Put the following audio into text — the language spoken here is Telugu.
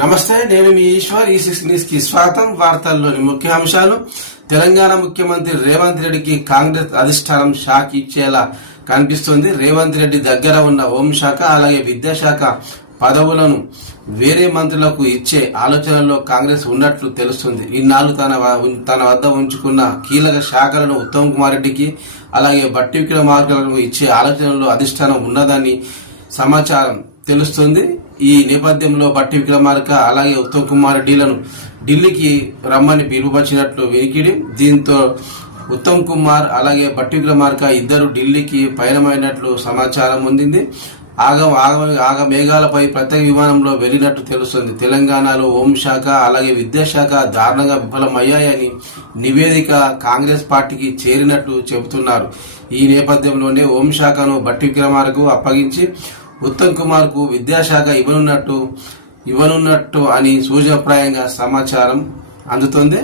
నమస్తే నేను మీ ఈశ్వర్. ఈ సిక్స్ న్యూస్కి స్వాగతం. వార్తల్లోని ముఖ్యాంశాలు తెలంగాణ ముఖ్యమంత్రి రేవంత్ రెడ్డికి కాంగ్రెస్ అధిష్టానం షాక్ ఇచ్చేలా కనిపిస్తుంది. రేవంత్ రెడ్డి దగ్గర ఉన్న హోంశాఖ అలాగే విద్యాశాఖ పదవులను వేరే మంత్రులకు ఇచ్చే ఆలోచనలో కాంగ్రెస్ ఉన్నట్లు తెలుస్తుంది. ఇన్నాళ్ళు తన తన వద్ద ఉంచుకున్న కీలక శాఖలను ఉత్తమ్ కుమార్ రెడ్డికి అలాగే బట్టి విక్రమార్కులకు ఇచ్చే ఆలోచనలో అధిష్టానం ఉన్నదని సమాచారం తెలుస్తుంది. ఈ నేపథ్యంలో బట్టి విక్రమార్క అలాగే ఉత్తమ్ కుమార్ రెడ్డిలను ఢిల్లీకి రమ్మని పిలుపుపరిచినట్లు వినికిడి దీంతో ఉత్తమ్ కుమార్ అలాగే బట్టి విక్రమార్క ఇద్దరు ఢిల్లీకి పయనమైనట్లు సమాచారం అందింది. ఆగ ఆగ ఆగ మేఘాలపై ప్రత్యేక విమానంలో వెళ్ళినట్టు తెలుస్తుంది. తెలంగాణలో హోంశాఖ అలాగే విద్యాశాఖ దారుణంగా విఫలమయ్యాయని నివేదిక కాంగ్రెస్ పార్టీకి చేరినట్లు చెబుతున్నారు. ఈ నేపథ్యంలోనే హోంశాఖను బట్టి విక్రమార్కు అప్పగించి ఉత్తమ్ కుమార్కు విద్యాశాఖ ఇవ్వనున్నట్టు ఇవ్వనున్నట్టు అని సూచనప్రాయంగా సమాచారం అందుతుంది.